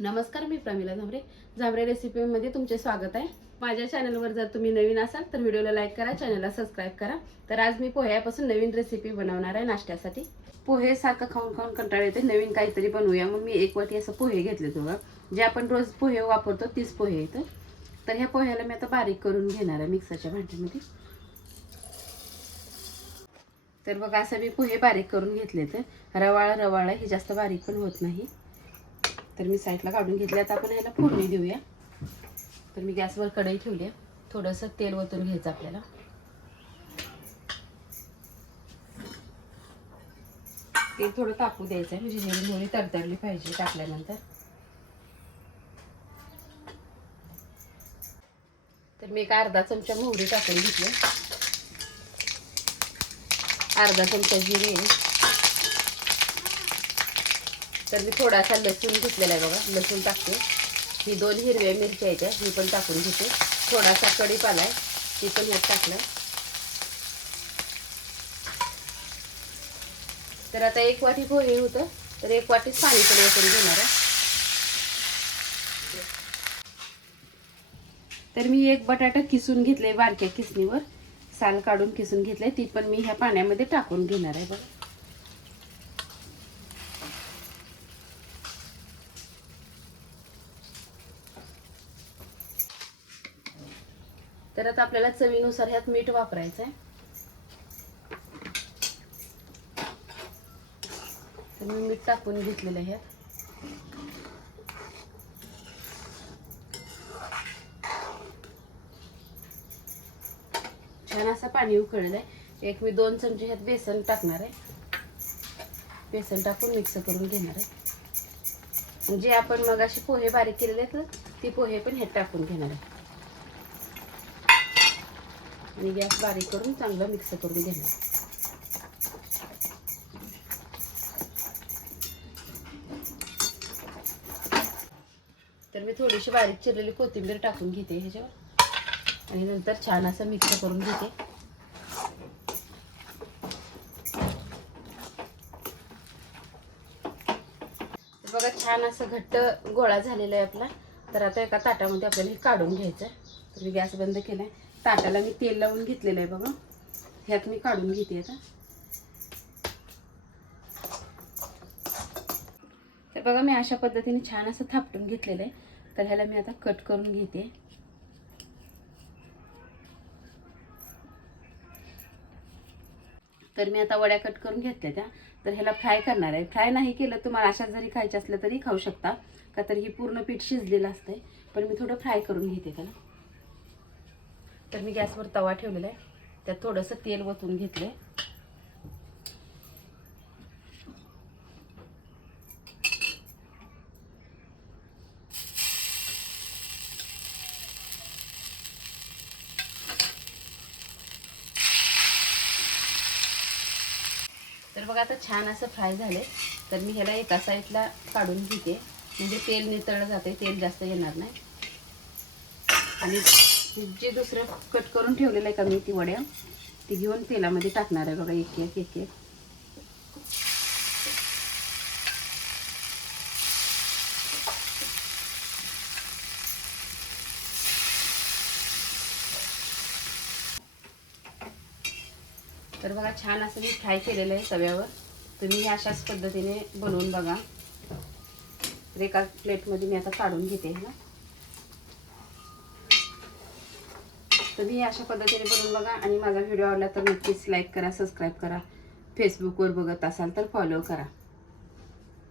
नमस्कार मी प्रमिला झांबरे. झांबरे रेसिपीमध्ये तुमचे स्वागत आहे. माझ्या चॅनलवर जर तुम्ही नवीन असाल तर व्हिडिओला लाईक करा चॅनलला सबस्क्राईब करा. तर आज मी पोह्यापासून नवीन रेसिपी बनवणार आहे नाश्त्यासाठी. पोहे सारखं खाऊन खाऊन कंटाळ येते नवीन काहीतरी बनवूया. मग मी एक वाटी असं पोहे घेतले बघा. जे आपण रोज पोहे वापरतो तीच पोहे येतं तर ह्या पोह्याला मी आता बारीक करून घेणार आहे मिक्सरच्या भांड्यामध्ये. तर बघा असं मी पोहे बारीक करून घेतले तर रवाळ रवाळ हे जास्त बारीक पण होत नाही. तर मी साईडला काढून घेतले. आता आपण ह्याला फोडणी देऊया. तर मी गॅसवर कढई ठेवली आहे. थोडंसं तेल ओतून घ्यायचं आपल्याला. तेल थोडं तापू द्यायचं आहे म्हणजे जेवढी थोडी तरतरली पाहिजे टाकल्यानंतर तर मी एक अर्धा चमचा मोहरी टाकून घेतली. अर्धा चमचा जिरे. तर मी थोडासा लसूण घेतलेला आहे बघा लसूण टाकते. ही दोन हिरव्या मिरच्या आहेत ही पण टाकून घेते. थोडासा कढीपाला आहे ती पण ह्यात टाकलं तर आता एक वाटी पोहे होतं तर एक वाटीच पाणी पण ओतून घेणार आहे. तर मी एक बटाटा किसून घेतले बारक्या किसणीवर. साल काढून किसून घेतले ती पण मी ह्या पाण्यामध्ये टाकून घेणार आहे बघा. तर आता आपल्याला चवीनुसार ह्यात मीठ वापरायचं आहे तर मी मीठ टाकून घेतलेलं आहे ह्यात. छान असं पाणी उकळलेलं आहे एक मी दोन चमचे ह्यात बेसन टाकणार आहे. बेसन टाकून मिक्स करून घेणार आहे. जे आपण मग अशी पोहे बारीक केलेले आहेत ना ती पोहे पण ह्यात टाकून घेणार आहे. आणि गॅस बारीक करून चांगलं मिक्स करून घेणार. तर मी थोडीशी बारीक चिरलेली कोथिंबीर टाकून घेते ह्याच्यावर. आणि नंतर छान असं मिक्स करून घेते. बघा छान असं घट्ट गोळा झालेला आहे आपला. तर आता एका ताटामध्ये आपल्याला हे काढून घ्यायचं तर मी गॅस बंद केला ताटाला मी तेल लावून घेतलेलं आहे बघा. ह्यात मी काढून घेते आता. तर बघा मी अशा पद्धतीने छान असं थापटून घेतलेलं आहे. तर ह्याला मी आता कट करून घेते. तर मी आता वड्या कट करून घेतल्या त्या. तर ह्याला फ्राय करणार आहे. फ्राय नाही केलं तुम्हाला अशाच जरी खायच्या असल्या तरी खाऊ शकता. का तर ही पूर्ण पीठ शिजलेलं असतंय. पण मी थोडं फ्राय करून घेते त्याला. तर मी गॅसवर तवा ठेवलेला आहे. त्यात थोडंसं तेल वतून घेतलंय. तर बघा आता छान असं फ्राय झाले तर मी ह्याला एका साईडला काढून घेते. म्हणजे तेल नितळलं जाते तेल जास्त येणार नाही. आणि जे दुसरं कट करून ठेवलेलं आहे का मी ती वड्या ती घेऊन तेलामध्ये टाकणार आहे बघा एक एक एक एक. तर बघा छान असं मी फ्राय केलेलं आहे तव्यावर. तुम्ही अशाच पद्धतीने बनवून बघा. तर एका प्लेटमध्ये मी आता काढून घेते ना तर मी अशा पद्धतीने बनवून बघा आणि माझा व्हिडिओ आवडला तर नक्कीच लाईक करा सबस्क्राईब करा. फेसबुकवर बघत असाल तर फॉलो करा.